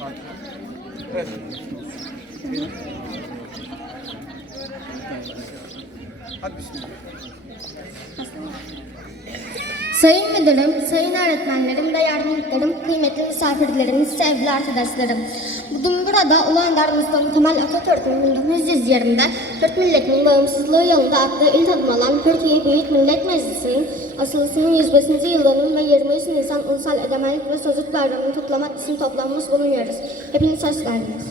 Evet. Hadi bismillah. Sayın Müdürüm, sayın öğretmenlerim ve yardımcılarım, kıymetli misafirlerimiz, sevgili arkadaşlarım. Bugün burada Ulu Önder Mustafa Kemal Atatürk'ün 1920'de Türk milletinin bağımsızlığı yolunda attığı ilk adım olan Türkiye Büyük Millet Meclisi'nin açılışının 105. yılının ve 23 Nisan Ulusal Egemenlik ve Çocuk Bayramı'nı kutlamak için toplanmış bulunuyoruz. Hepiniz hoş geldiniz.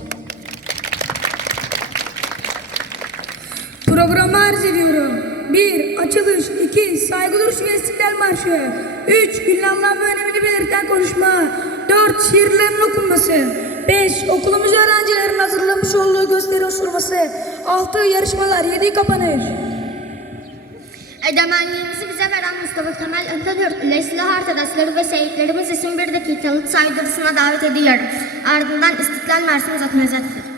Programı arz ediyorum. 1. Açılış. 2. Saygı duruşu ve İstiklal Marşı. 3. Günün anlam ve önemini belirten konuşma. 4. Şiirlerin okunması. 5. Okulumuz öğrencilerin hazırlamış olduğu gösteri usulması. 6. Yarışmalar. 7. Kapanış. Egemenliğimizi bize veren Mustafa Kemal Atatürk ile silah arkadaşları ve şehitlerimiz için bir dakikalık saygı duruşuna davet ediyorum. Ardından İstiklal Marşımız okunacaktır.